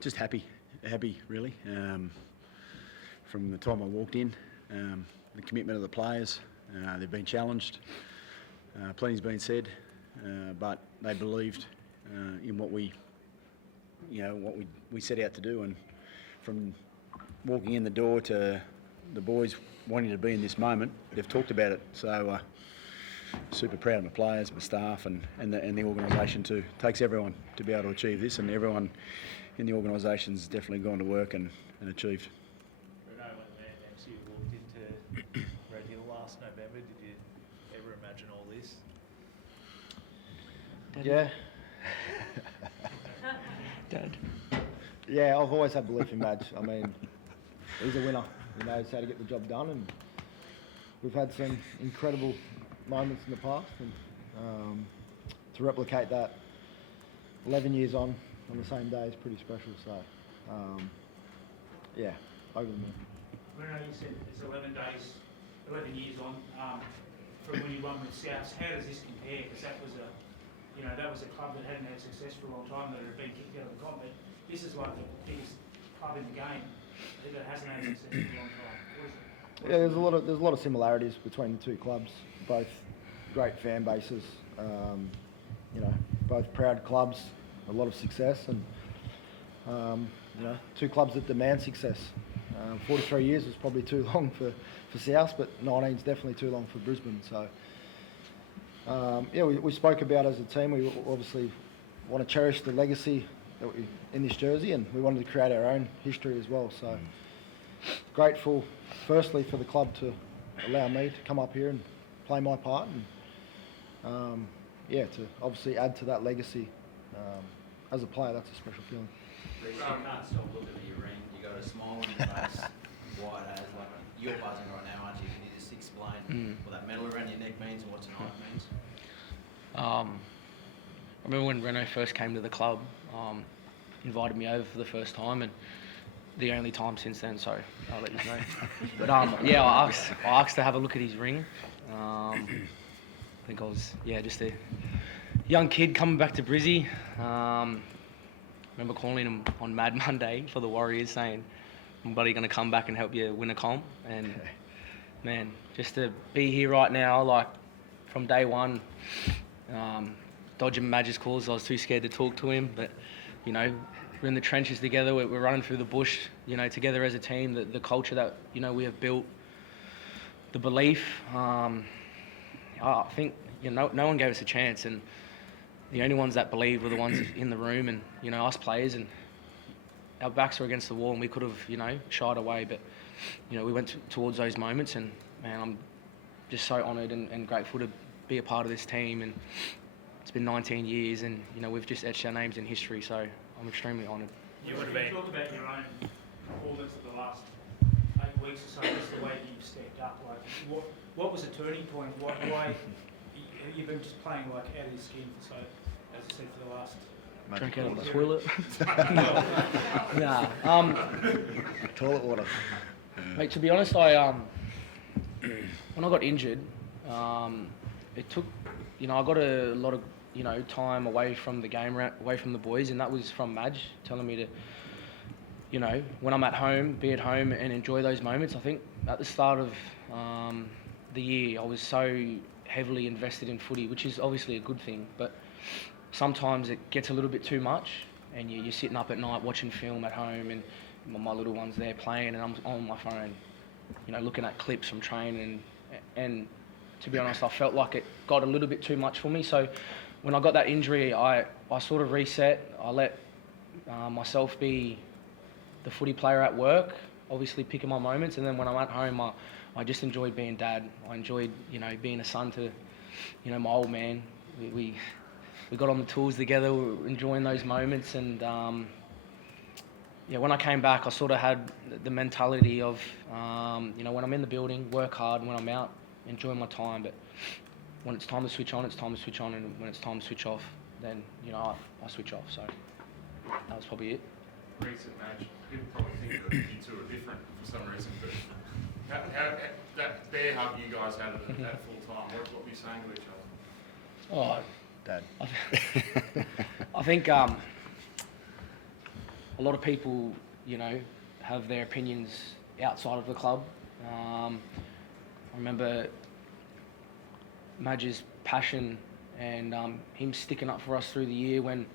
Just happy really. From the time I walked in, the commitment of the players, they've been challenged. Plenty's been said, but they believed in what we set out to do, and from walking in the door to the boys wanting to be in this moment, they've talked about it. So super proud of my players, my staff, and the organisation too. It takes everyone to be able to achieve this, and everyone in the organisation's definitely gone to work and achieved. Bruno, when you walked into Red Hill last November, did you ever imagine all this? Yeah. Dad. Yeah, I've always had belief in Madge. I mean, he's a winner. He knows how to get the job done, and we've had some incredible moments in the past, and to replicate that 11 years on the same day is pretty special. So, yeah, over the moon. Bruno, you said it's 11 years on from when you won with Souths. How does this compare? Because that was a club that hadn't had success for a long time, that had been kicked out of the comp. But this is like the biggest club in the game that hasn't had success for a long time. Yeah, there's a lot of similarities between the two clubs. Both great fan bases, both proud clubs, a lot of success, and two clubs that demand success. 43 years was probably too long for South, but 19 is definitely too long for Brisbane. So we spoke about as a team. We obviously want to cherish the legacy that we in this jersey, and we wanted to create our own history as well. So grateful, firstly, for the club to allow me to come up here and play my part, and to obviously add to that legacy. As a player, that's a special feeling. Reece, you can't stop looking at your ring. You got a smile on your face, wide as, like, you're buzzing right now, aren't you? Can you just explain what that medal around your neck means and what tonight means? I remember when Renault first came to the club, invited me over for the first time, and the only time since then, so I'll let you know. But I asked to have a look at his ring. I think I was just a young kid coming back to Brizzy. Remember calling him on Mad Monday for the Warriors, saying, "I'm buddy going to come back and help you win a comp." And man, just to be here right now, like from day one, dodging Madge's calls, I was too scared to talk to him. But we're in the trenches together. We're running through the bush, together as a team. The culture that we have built, the belief. I think no one gave us a chance, and the only ones that believed were the ones in the room, and us players. And our backs were against the wall, and we could have shied away, but we went towards those moments. And man, I'm just so honoured and grateful to be a part of this team. And it's been 19 years, and we've just etched our names in history. So I'm extremely honoured. You talk about your own performance of the last 8 weeks or so, just the way that you've stepped up. Like, what was the turning point? Why you've been just playing like out of your skin for so, as I said, for the last. Drink out of the toilet. Toilet water. Mate, to be honest, when I got injured, it took, I got a lot of, time away from the game, away from the boys, and that was from Madge telling me to, when I'm at home, be at home and enjoy those moments. I think at the start of the year, I was so heavily invested in footy, which is obviously a good thing, but sometimes it gets a little bit too much, and you're sitting up at night watching film at home, and my little one's there playing, and I'm on my phone, looking at clips from training, and to be honest, I felt like it got a little bit too much for me. So when I got that injury, I sort of reset. I let myself be the footy player at work, obviously picking my moments, and then when I'm at home, I just enjoyed being dad. I enjoyed, being a son to, my old man. We got on the tools together, we were enjoying those moments, and when I came back, I sort of had the mentality of, when I'm in the building, work hard, and when I'm out, enjoy my time. But when it's time to switch on, it's time to switch on, and when it's time to switch off, then I switch off. So that was probably it. Recent match, people probably think that you two are different for some reason, but how that bear hug you guys had at full time, what were you saying to each other? Dad. I think a lot of people, have their opinions outside of the club. I remember Madge's passion and him sticking up for us through the year when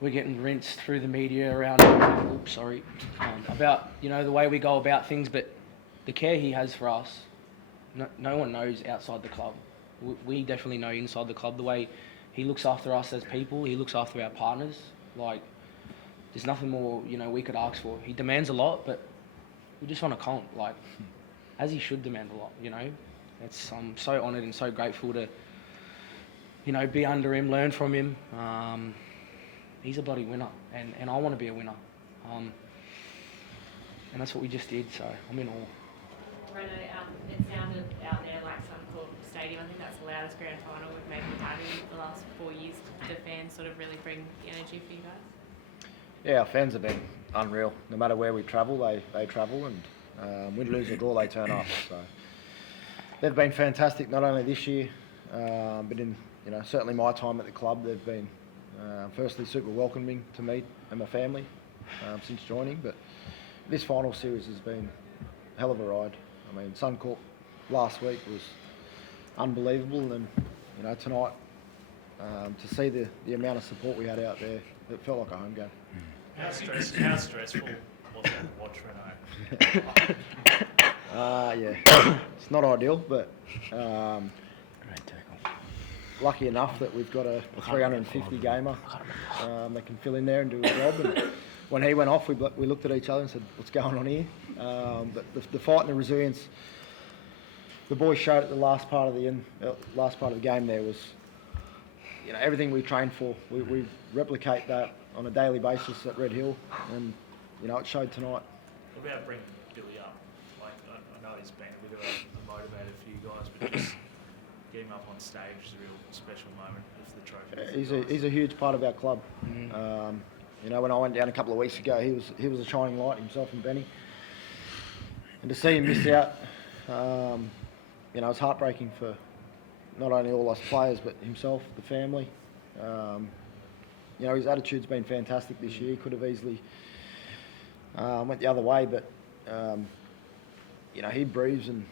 we're getting rinsed through the media around about the way we go about things, but the care he has for us, no one knows outside the club. We definitely know inside the club the way he looks after us as people. He looks after our partners. Like, there's nothing more we could ask for. He demands a lot, but we just want to comp, like, as he should demand a lot. I'm so honoured and so grateful to be under him, learn from him. He's a bloody winner, and I want to be a winner. And that's what we just did, so I'm in awe. Reno, it sounded out there like Suncorp Stadium. I think that's the loudest grand final we've maybe had in the last 4 years. Do fans sort of really bring the energy for you guys? Yeah, our fans have been unreal. No matter where we travel, they travel, and win, lose or draw, they turn up. So they've been fantastic, not only this year, but in certainly my time at the club. They've been firstly super welcoming to me and my family since joining, but this final series has been a hell of a ride. I mean, Suncorp last week was unbelievable, and tonight to see the amount of support we had out there, it felt like a home game. How stressful was it to watch Reno? Yeah, it's not ideal, but Great tackle. lucky enough that we've got a 350 gamer that can fill in there and do a job. And when he went off, we looked at each other and said, "What's going on here?" But the fight and the resilience the boys showed at the last part of the game there was, everything we trained for. We replicate that on a daily basis at Red Hill, and it showed tonight. What about bringing Billy up? Like, I know he's been a bit of a motivator for you guys, but just getting him up on stage is a real special moment of the trophy. He's a huge part of our club. When I went down a couple of weeks ago, he was a shining light, himself and Benny. And to see him miss out, it's heartbreaking for not only all us players, but himself, the family. His attitude's been fantastic this year. He could have easily went the other way, but he breathes and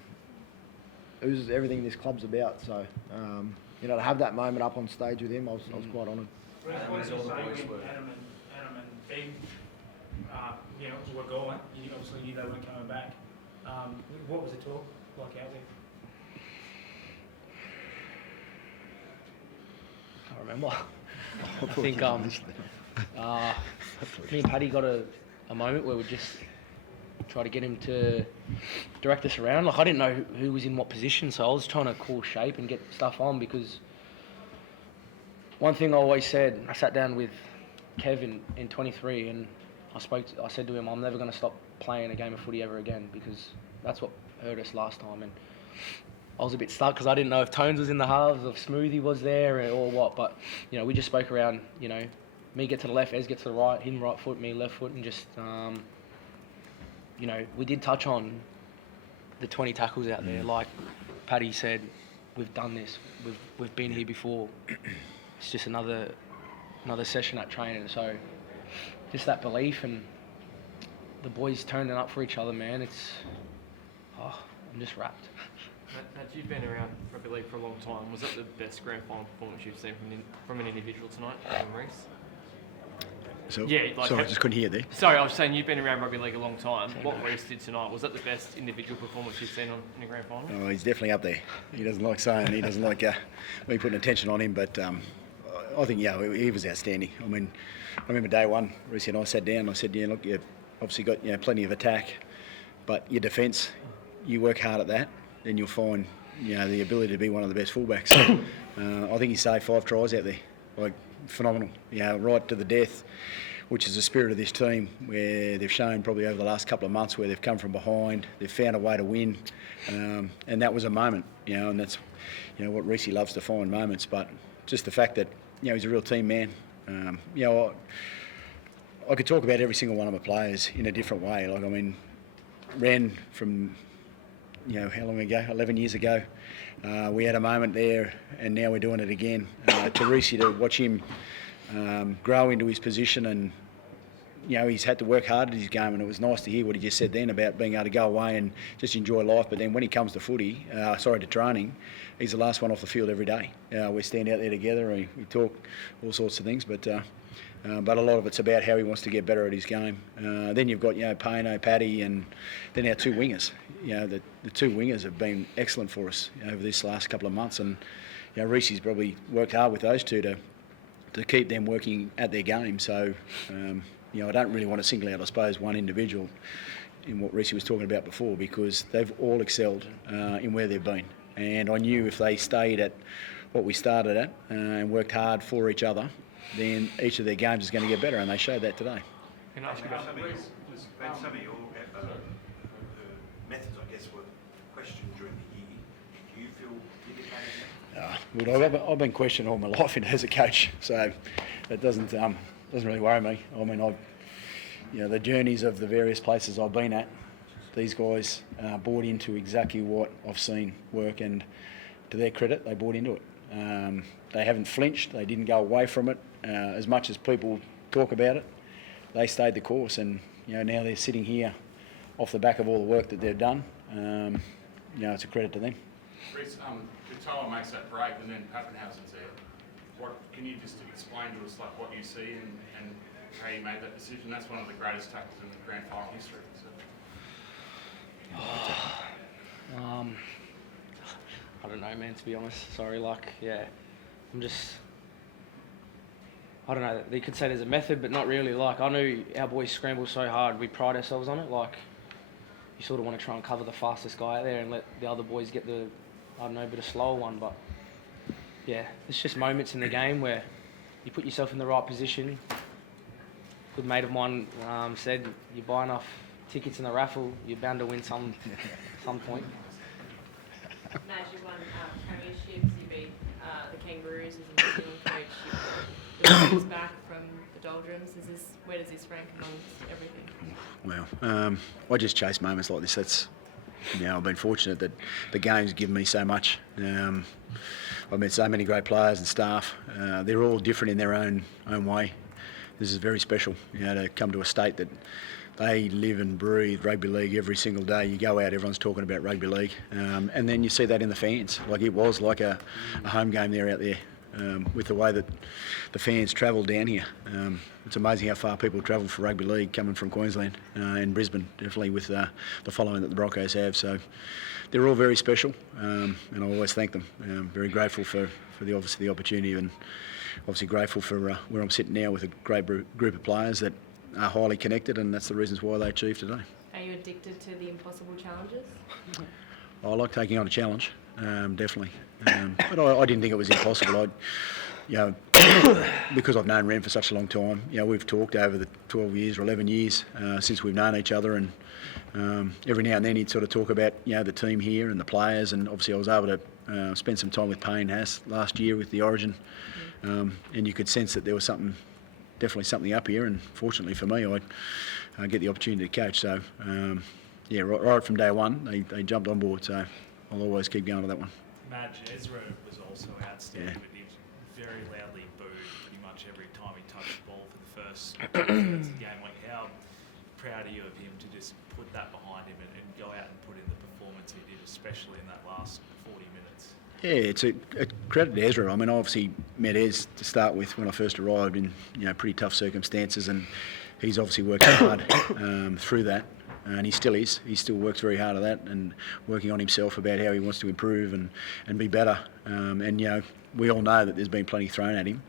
oozes everything this club's about. So, to have that moment up on stage with him, I was quite honoured. What did you say when Adam and Ben, were gone? You obviously knew they weren't coming back. What was the talk like out there? I can't remember. I think me and Paddy got a moment where we just try to get him to direct us around. Like, I didn't know who was in what position, so I was trying to call shape and get stuff on, because one thing I always said, I sat down with Kevin in 23 and I said to him, I'm never going to stop playing a game of footy ever again, because that's what hurt us last time. And I was a bit stuck because I didn't know if Tones was in the halves, if Smoothie was there or what. But, we just spoke around, me get to the left, Ez get to the right, him right foot, me left foot, and just, we did touch on the 20 tackles out there. Like Paddy said, we've done this, we've been here before. It's just another session at training. So just that belief and the boys turning up for each other, man, I'm just wrapped. Matt, you've been around rugby league for a long time. Was that the best grand final performance you've seen from an individual tonight, from Reece? So, Yeah, sorry, I just couldn't hear there. Sorry, I was saying you've been around rugby league a long time. What Reece did tonight, was that the best individual performance you've seen in a grand final? Oh, he's definitely up there. He doesn't like saying, he doesn't like me putting attention on him, but I think, he was outstanding. I mean, I remember day one, Reece and I sat down and I said, look, you've obviously got plenty of attack, but your defence, you work hard at that, then you'll find the ability to be one of the best fullbacks. I think he saved 5 tries out there, like phenomenal, right to the death, which is the spirit of this team, where they've shown probably over the last couple of months where they've come from behind, they've found a way to win, and that was a moment, and that's what Reece loves to find, moments. But just the fact that he's a real team man. I could talk about every single one of my players in a different way. Like, ran from how long ago? 11 years ago. We had a moment there, and now we're doing it again. To Reece, to watch him grow into his position, and he's had to work hard at his game, and it was nice to hear what he just said then about being able to go away and just enjoy life. But then when he comes to to training, he's the last one off the field every day. We stand out there together and we talk all sorts of things, but a lot of it's about how he wants to get better at his game. Then you've got Payno, Paddy, and then our two wingers. The two wingers have been excellent for us over this last couple of months, and Reece's probably worked hard with those two to keep them working at their game. So I don't really want to single out, I suppose, one individual in what Reece was talking about before, because they've all excelled in where they've been. And I knew if they stayed at what we started at and worked hard for each other, then each of their games is going to get better, and they showed that today. Can I ask you about Some of your methods, I guess, were questioned during the year. Do you feel vindicated? Well, I've been questioned all my life as a coach, so that doesn't really worry me. I mean, the journeys of the various places I've been at, these guys bought into exactly what I've seen work, and to their credit, they bought into it. They haven't flinched. They didn't go away from it. As much as people talk about it, they stayed the course, and now they're sitting here off the back of all the work that they've done. It's a credit to them. Reece, Katoa makes that break, and then Pappenhausen's there. Can you just explain to us what you see and how you made that decision? That's one of the greatest tackles in the grand final history. So. I don't know, man, to be honest. Sorry, I don't know, you could say there's a method, but not really. I knew our boys scramble so hard, we pride ourselves on it. You sort of want to try and cover the fastest guy out there and let the other boys get the, bit of slower one. But yeah, it's just moments in the game where you put yourself in the right position. A good mate of mine said, you buy enough tickets in the raffle, you're bound to win some point. Naj, you won premierships, you beat the Kangaroos as a New Zealand coach. You're back from the doldrums. Where does this rank amongst everything? Well, I just chase moments like this. I've been fortunate that the game's given me so much. I've met so many great players and staff. They're all different in their own way. This is very special, to come to a state that they live and breathe rugby league every single day. You go out, everyone's talking about rugby league, and then you see that in the fans. It was like a home game there out there, with the way that the fans travel down here. It's amazing how far people travel for rugby league coming from Queensland and Brisbane, definitely with the following that the Broncos have. So they're all very special, and I always thank them. Very grateful for the opportunity, and obviously grateful for where I'm sitting now with a great group of players that are highly connected, and that's the reasons why they achieved today. Are you addicted to the impossible challenges? I like taking on a challenge, definitely. But I didn't think it was impossible. Because I've known Ren for such a long time, we've talked over the 12 years or 11 years since we've known each other, and every now and then he'd sort of talk about the team here and the players, and obviously I was able to spend some time with Payne Haas last year with the Origin, and you could sense that there was definitely something up here, and fortunately for me, I get the opportunity to coach. So, right from day one, they jumped on board. So, I'll always keep going with that one. Madge, Ezra was also outstanding, but he was very loudly booed pretty much every time he touched the ball for the first 2 minutes of the game. How proud are you of him to just put that behind him and go out and put in the performance he did, especially in that last 40 minutes? Yeah, it's a credit to Ezra. I mean, I obviously met Ez to start with when I first arrived in pretty tough circumstances, and he's obviously worked hard through that, and he still is. He still works very hard at that and working on himself about how he wants to improve and be better. And we all know that there's been plenty thrown at him,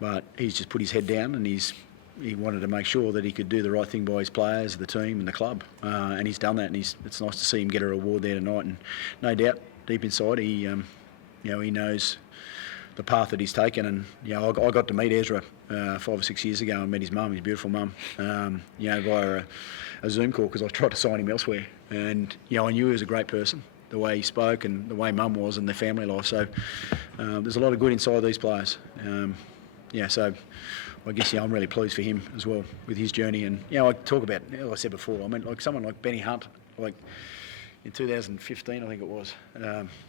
but he's just put his head down, and he wanted to make sure that he could do the right thing by his players, the team, and the club, and he's done that. And it's nice to see him get a reward there tonight, and no doubt, deep inside, he knows the path that he's taken. And I got to meet Ezra 5 or 6 years ago and met his mum, his beautiful mum, via a Zoom call, because I tried to sign him elsewhere. And I knew he was a great person, the way he spoke and the way mum was and their family life. So there's a lot of good inside these players. So I guess I'm really pleased for him as well with his journey. And I talk about, as I said before, I mean, someone like Benny Hunt, in 2015, I think it was,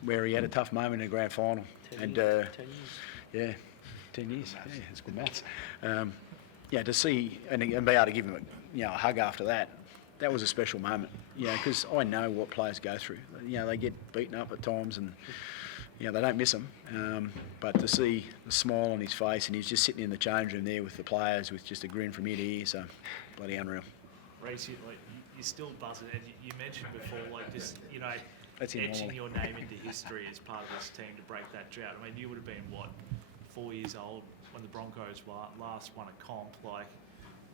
where he had a tough moment in the grand final. 10 years. Yeah, 10 years. Yeah, it's good maths. Yeah, to see and be able to give him a hug after that, that was a special moment. Because I know what players go through. They get beaten up at times and they don't miss them. But to see the smile on his face, and he's just sitting in the change room there with the players with just a grin from ear to ear, so bloody unreal. Reece, you're still buzzing, and you mentioned before, just That's him etching normally. your name into history as part of this team to break that drought. I mean, you would have been 4 years old when the Broncos last won a comp.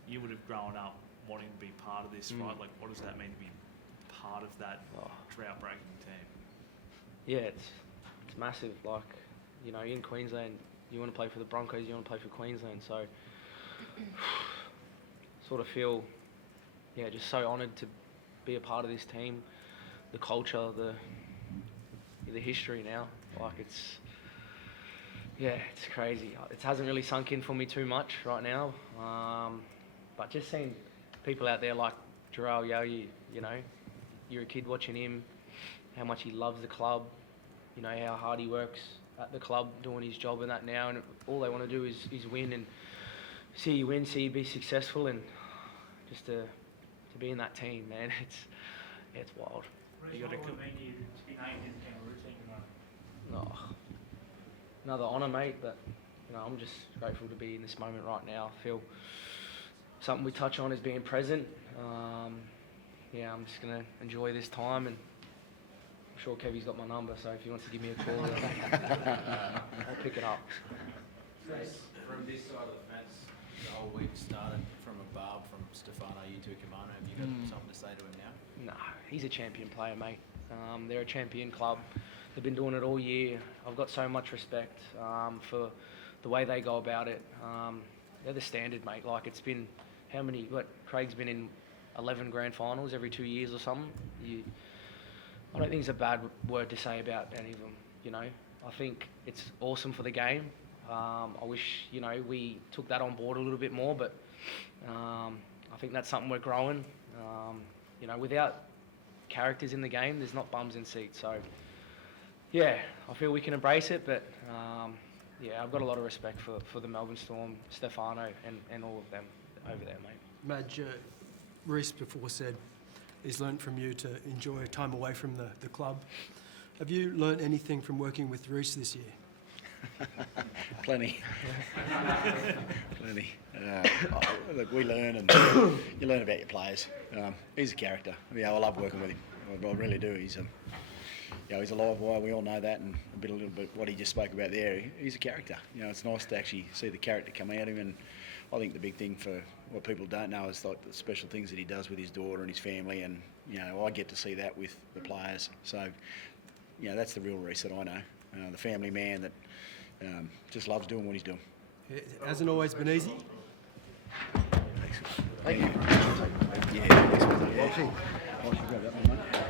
You would have grown up wanting to be part of this, right? What does that mean to be part of that drought-breaking team? Yeah, it's massive. In Queensland, you want to play for the Broncos, you want to play for Queensland. So, sort of feel, just so honoured to be a part of this team. The culture, the history now, it's crazy. It hasn't really sunk in for me too much right now, but just seeing people out there like Jarrell Yowie, you're a kid watching him, how much he loves the club, how hard he works at the club doing his job and that now, and all they want to do is win and see you win, see you be successful, and just to be in that team, man, it's wild. Reece, what would it mean to you to be named in the Kangaroo team tonight? Another honour, mate, but I'm just grateful to be in this moment right now. I feel something we touch on is being present. I'm just going to enjoy this time, and I'm sure Kevy's got my number, so if he wants to give me a call, I'll pick it up. From this side of the fence, the whole week started from a barb from Stefano, you to Kimano. Have you got something to say to him now? No, he's a champion player, mate. They're a champion club. They've been doing it all year. I've got so much respect for the way they go about it. They're the standard, mate. It's been Craig's been in 11 grand finals every 2 years or something. I don't think it's a bad word to say about any of them, I think it's awesome for the game. I wish, we took that on board a little bit more, but I think that's something we're growing. Without characters in the game, there's not bums in seats. So, I feel we can embrace it, but I've got a lot of respect for the Melbourne Storm, Stefano, and all of them over there, mate. Madge, Reece before said he's learnt from you to enjoy time away from the club. Have you learnt anything from working with Reece this year? Plenty. Plenty. Look, we learn, and you learn about your players. He's a character. I love working with him. I really do. He's a live wire. We all know that, and a little bit what he just spoke about there. He's a character. It's nice to actually see the character come out of him. And I think the big thing for what people don't know is the special things that he does with his daughter and his family. And I get to see that with the players. So that's the real Reece that I know. The family man that just loves doing what he's doing. It hasn't always been easy. Thank you. Yeah. Well, grab that one, mate.